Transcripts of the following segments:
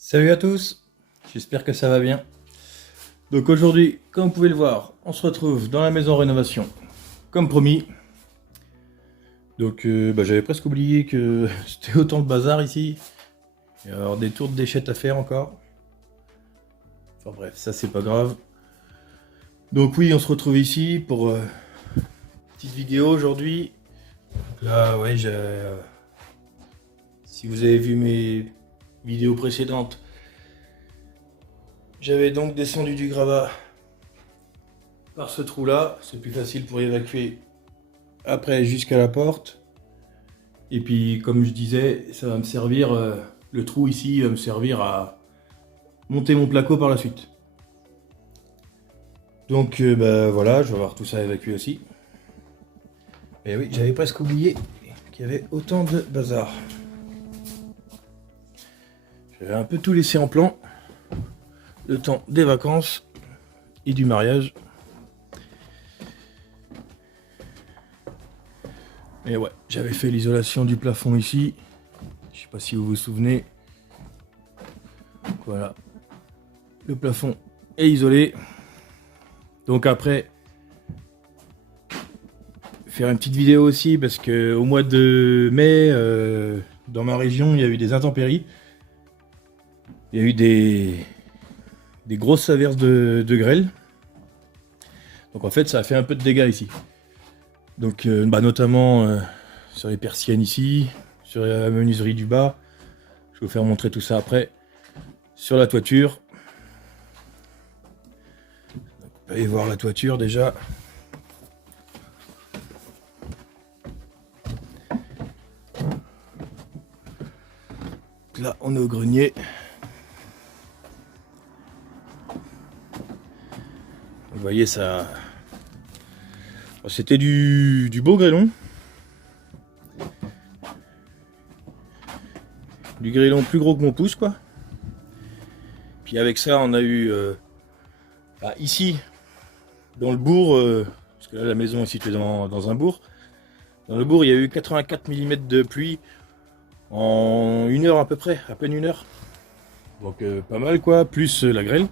Salut à tous, j'espère que ça va bien. Donc aujourd'hui, comme vous pouvez le voir, on se retrouve dans la maison rénovation, comme promis. Donc j'avais presque oublié que c'était autant de bazar ici. Il va y avoir des tours de déchettes à faire encore. Enfin bref, ça c'est pas grave. Donc oui, on se retrouve ici pour une petite vidéo aujourd'hui. Là, ouais, si vous avez vu mes vidéos précédentes, j'avais donc descendu du gravat par ce trou là, c'est plus facile pour évacuer après jusqu'à la porte. Et puis comme je disais, ça va me servir, le trou ici va me servir à monter mon placo par la suite. Donc voilà, je vais avoir tout ça évacué aussi. Et oui, j'avais presque oublié qu'il y avait autant de bazar. J'avais un peu tout laissé en plan, le temps des vacances et du mariage. Et ouais, j'avais fait l'isolation du plafond ici. Je sais pas si vous vous souvenez. Voilà. Le plafond est isolé. Donc après, faire une petite vidéo aussi parce que au mois de mai, dans ma région, il y a eu des intempéries. Il y a eu des grosses averses de grêle. Donc en fait, ça a fait un peu de dégâts ici. Donc notamment sur les persiennes ici, sur la menuiserie du bas. Je vais vous faire montrer tout ça après. Sur la toiture. Donc, on peut aller voir la toiture déjà. Là, on est au grenier. Vous voyez, ça... C'était du beau grêlon. Du grêlon plus gros que mon pouce, quoi. Puis avec ça, on a eu... ici, dans le bourg, parce que là, la maison est située dans un bourg. Dans le bourg, il y a eu 84 mm de pluie en 1 heure à peu près, à peine 1 heure. Donc pas mal, quoi, plus la grêle.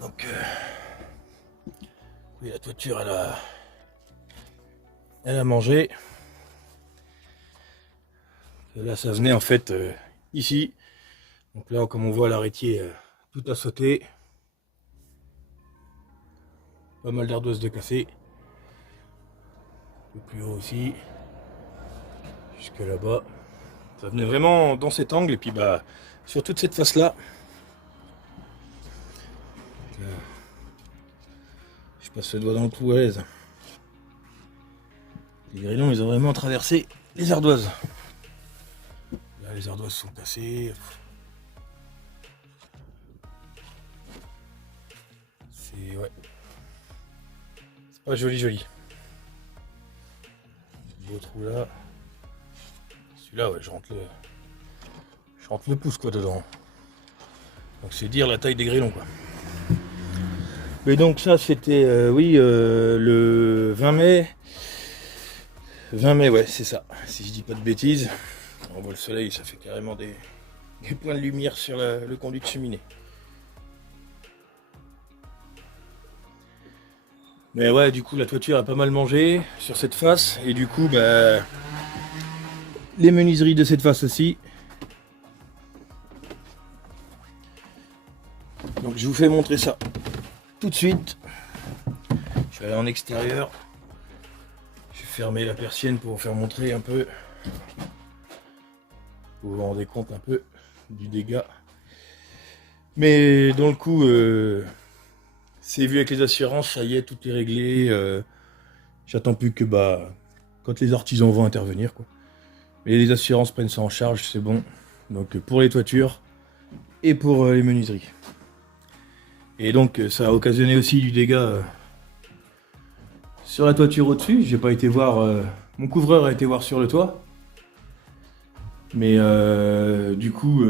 Donc, oui, la toiture, elle a mangé. Là, ça venait en fait ici. Donc là, comme on voit, l'arrêtier, tout a sauté. Pas mal d'ardoises de cassé. Un peu plus haut aussi. Jusque là-bas. Ça venait vraiment dans cet angle et puis sur toute cette face-là. Je passe le doigt dans le trou à l'aise. Les grêlons, ils ont vraiment traversé les ardoises. Là, les ardoises sont cassées. Ouais. C'est pas joli joli. Beau trou là. Celui-là, ouais, je rentre le pouce quoi dedans. Donc c'est dire la taille des grêlons quoi. Mais donc ça c'était le 20 mai. 20 mai, ouais, c'est ça. Si je dis pas de bêtises. On voit le soleil, ça fait carrément des points de lumière sur le conduit de cheminée. Mais ouais, du coup, la toiture a pas mal mangé sur cette face. Et du coup, les menuiseries de cette face aussi. Donc je vous fais montrer ça tout de suite. Je vais aller en extérieur. Je vais fermer la persienne pour vous faire montrer un peu. Vous vous rendez compte un peu du dégât. Mais dans le coup, c'est vu avec les assurances, ça y est, tout est réglé. J'attends plus que quand les artisans vont intervenir, quoi. Mais les assurances prennent ça en charge, c'est bon. Donc pour les toitures et pour les menuiseries. Et donc ça a occasionné aussi du dégât sur la toiture au-dessus. J'ai pas été voir, mon couvreur a été voir sur le toit. Mais du coup,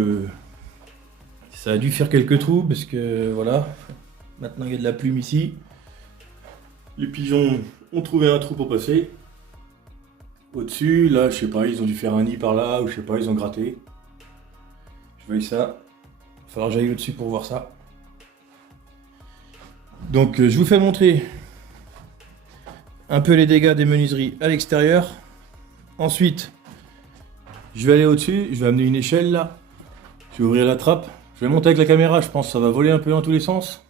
ça a dû faire quelques trous parce que voilà. Maintenant il y a de la plume ici. Les pigeons ont trouvé un trou pour passer. Au-dessus, là, je sais pas, ils ont dû faire un nid par là, ou je sais pas, ils ont gratté. voyez ça. Il va falloir que j'aille au-dessus pour voir ça. Donc je vous fais montrer un peu les dégâts des menuiseries à l'extérieur. Ensuite, je vais aller au-dessus, je vais amener une échelle là. Je vais ouvrir la trappe. Je vais monter avec la caméra, je pense que ça va voler un peu dans tous les sens.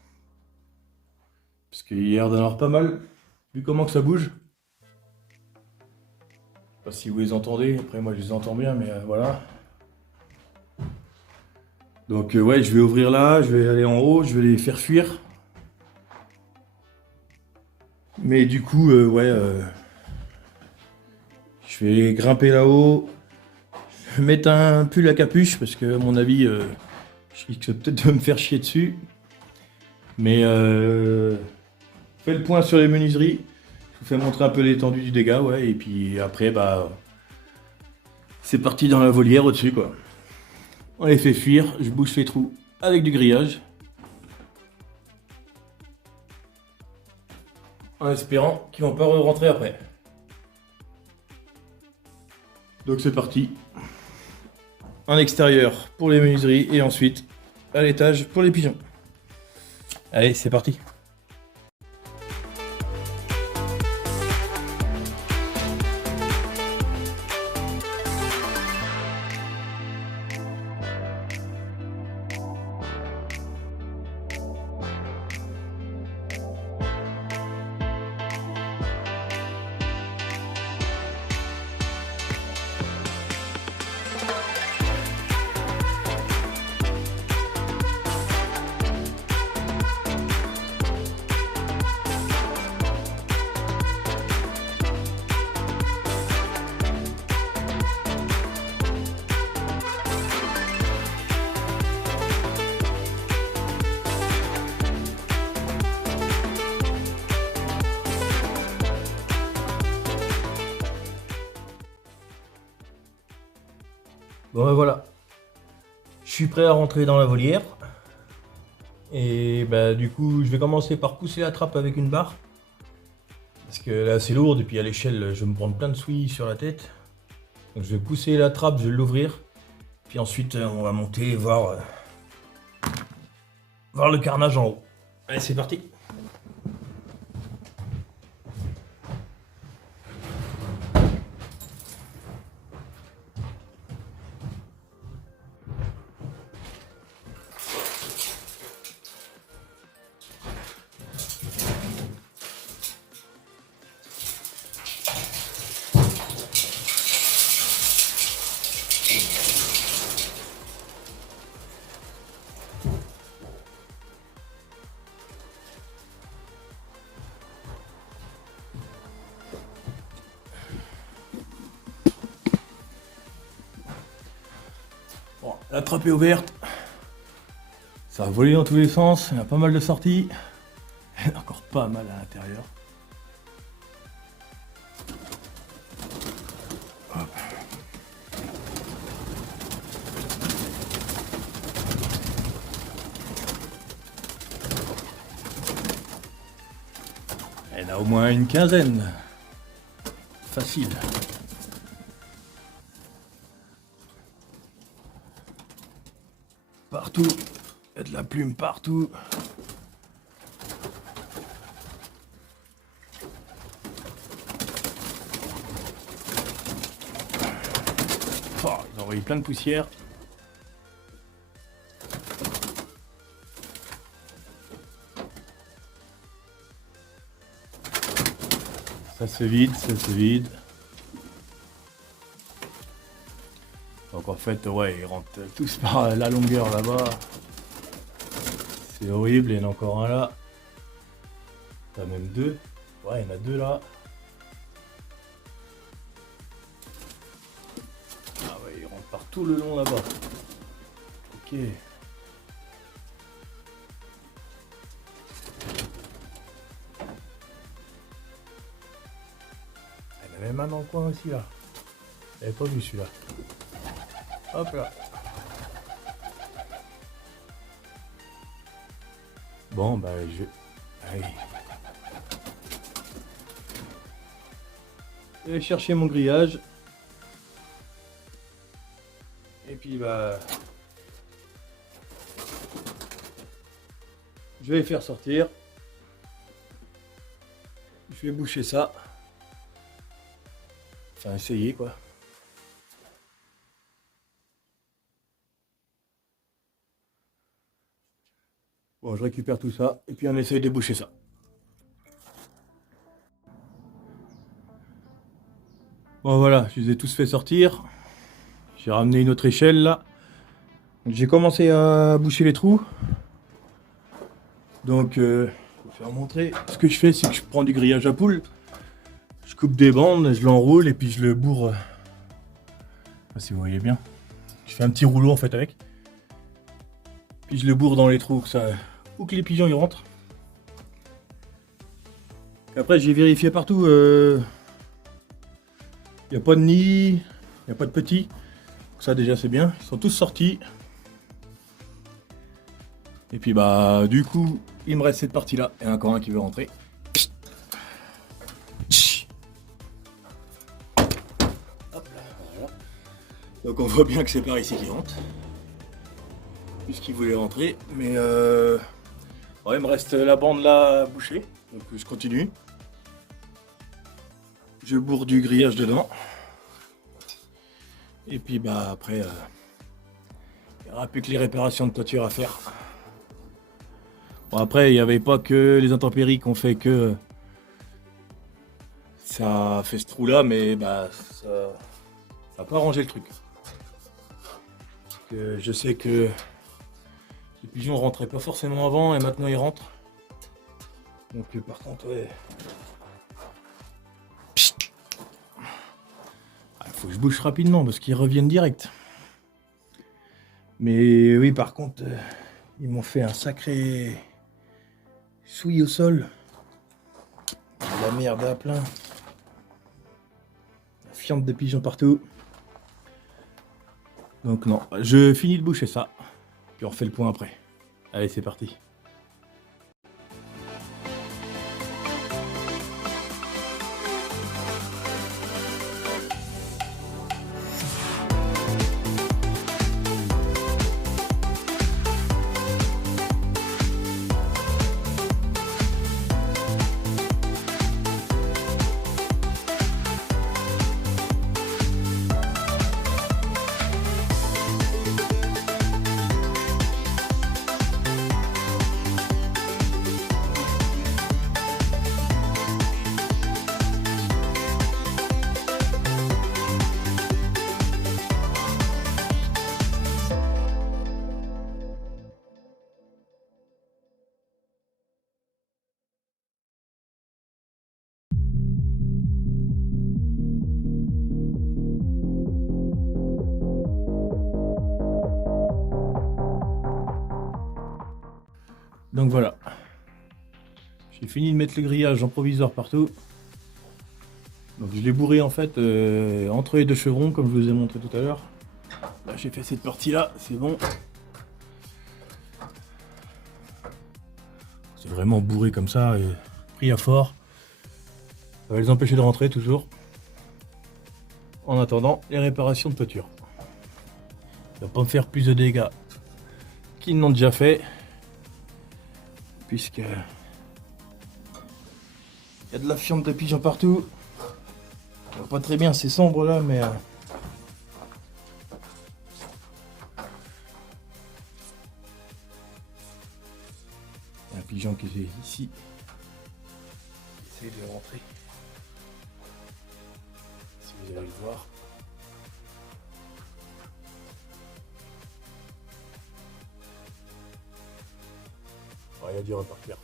Parce qu'il y a l'air d'en avoir pas mal, vu comment que ça bouge. Je sais pas si vous les entendez, après moi je les entends bien, mais voilà. Donc ouais, je vais ouvrir là, je vais aller en haut, je vais les faire fuir. Mais du coup, je vais grimper là-haut, mettre un pull à capuche, parce que à mon avis, je risque peut-être de me faire chier dessus. Mais fais le point sur les menuiseries. Je vous fais montrer un peu l'étendue du dégât, ouais, et puis après, bah, c'est parti dans la volière au-dessus, quoi. On les fait fuir, je bouche les trous avec du grillage. En espérant qu'ils vont pas rentrer après. Donc c'est parti. En extérieur pour les menuiseries et ensuite à l'étage pour les pigeons. Allez, c'est parti. Bon ben voilà, je suis prêt à rentrer dans la volière. Et bah du coup je vais commencer par pousser la trappe avec une barre. Parce que là c'est lourd et puis à l'échelle je vais me prendre plein de souilles sur la tête. Donc je vais pousser la trappe, je vais l'ouvrir. Puis ensuite on va monter et voir le carnage en haut. Allez c'est parti. Bon, la trappe est ouverte. Ça a volé dans tous les sens, il y a pas mal de sorties. Il y en a encore pas mal à l'intérieur. Hop. Il y en a au moins une quinzaine. Facile. Partout. Il y a de la plume partout. Oh, ils ont envoyé plein de poussière. Ça se vide, ça se vide. Donc en fait, ouais, ils rentrent tous par la longueur là-bas. C'est horrible, il y en a encore un là. Il y en a même deux. Ouais, il y en a deux là. Ah ouais, ils rentrent par tout le long là-bas. Ok. Il y en a même un dans le coin aussi là. J'avais pas vu celui-là. Hop là. Bon bah je... Allez. Je vais chercher mon grillage. Et puis bah... Je vais les faire sortir. Je vais boucher ça. Enfin, essayer quoi. Bon, je récupère tout ça et puis on essaye de boucher ça. Bon voilà, je les ai tous fait sortir. J'ai ramené une autre échelle là. J'ai commencé à boucher les trous. Donc, je vais vous faire montrer. Ce que je fais, c'est que je prends du grillage à poule. Je coupe des bandes, je l'enroule et puis je le bourre. Je sais pas si vous voyez bien. Je fais un petit rouleau en fait avec. Puis je le bourre dans les trous où que les pigeons y rentrent. Après, j'ai vérifié partout. Il n'y a pas de nid, il n'y a pas de petits. Ça déjà c'est bien. Ils sont tous sortis. Et puis bah du coup, il me reste cette partie là et encore un qui veut rentrer. Hop là, voilà. Donc on voit bien que c'est par ici qu'il rentre. Puisqu'il voulait rentrer. Mais ouais, il me reste la bande là bouchée. Donc je continue. Je bourre du grillage dedans. Et puis bah après, il n'y aura plus que les réparations de toiture à faire. Bon après, il n'y avait pas que les intempéries qui ont fait que ça a fait ce trou là, mais bah ça n'a pas arrangé le truc. Parce que je sais que les pigeons rentraient pas forcément avant et maintenant ils rentrent. Donc par contre, ouais. Faut que je bouge rapidement parce qu'ils reviennent direct. Mais oui, par contre, ils m'ont fait un sacré souillis au sol. La merde à plein. La fiente de pigeons partout. Donc non, je finis de boucher ça. Puis on refait le point après. Allez, c'est parti. Donc voilà. J'ai fini de mettre le grillage en provisoire partout. Donc je l'ai bourré en fait entre les deux chevrons comme je vous ai montré tout à l'heure. Là j'ai fait cette partie là, c'est bon. C'est vraiment bourré comme ça, et pris à fort. Ça va les empêcher de rentrer toujours. En attendant les réparations de toiture. Ça va pas me faire plus de dégâts qu'ils n'ont déjà fait. Puisque il y a de la fiente de pigeons partout. On voit pas très bien, c'est sombre là, mais il y a un pigeon qui est ici. Essaye de rentrer. Si vous allez le voir. Il a dû repartir.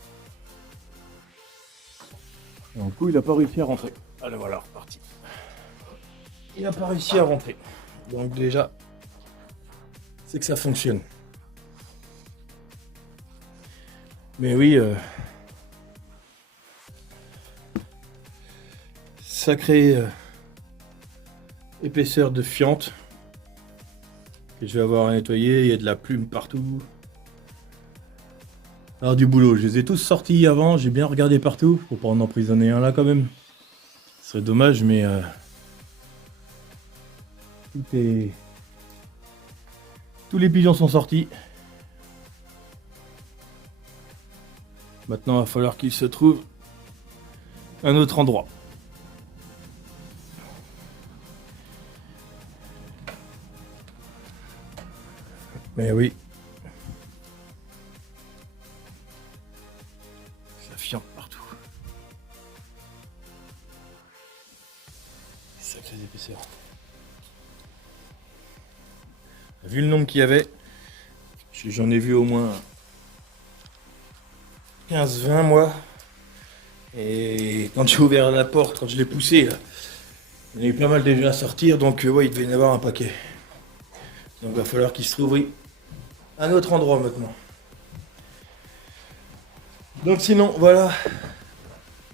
Et du coup, il n'a pas réussi à rentrer. Allez, voilà, reparti. Il n'a pas réussi à rentrer. Donc déjà, c'est que ça fonctionne. Mais oui, sacrée épaisseur de fiente que je vais avoir à nettoyer. Il y a de la plume partout. Alors du boulot, je les ai tous sortis avant, j'ai bien regardé partout, pour pas en emprisonner un là quand même. Ce serait dommage, mais tous les pigeons sont sortis. Maintenant, il va falloir qu'il se trouve un autre endroit. Mais oui. Ça fiante partout. Sacré épaisseur. Vu le nombre qu'il y avait, j'en ai vu au moins 15-20 moi. Et quand j'ai ouvert la porte, quand je l'ai poussé, là, il y en a eu pas mal déjà à sortir, donc ouais, il devait y en avoir un paquet. Donc il va falloir qu'il se trouve oui, un autre endroit maintenant. Donc sinon, voilà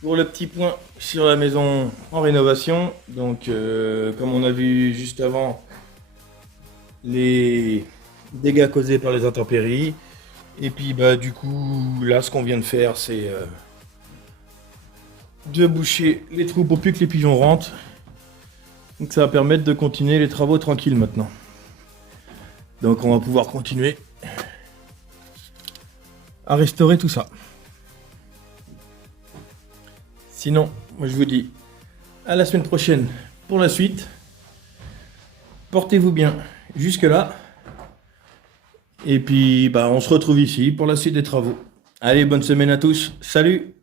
pour le petit point sur la maison en rénovation. Donc comme on a vu juste avant, les dégâts causés par les intempéries. Et puis bah du coup, là ce qu'on vient de faire, c'est de boucher les trous pour plus que les pigeons rentrent. Donc ça va permettre de continuer les travaux tranquilles maintenant. Donc on va pouvoir continuer à restaurer tout ça. Sinon, moi je vous dis à la semaine prochaine pour la suite. Portez-vous bien jusque là. Et puis bah on se retrouve ici pour la suite des travaux. Allez, bonne semaine à tous. Salut!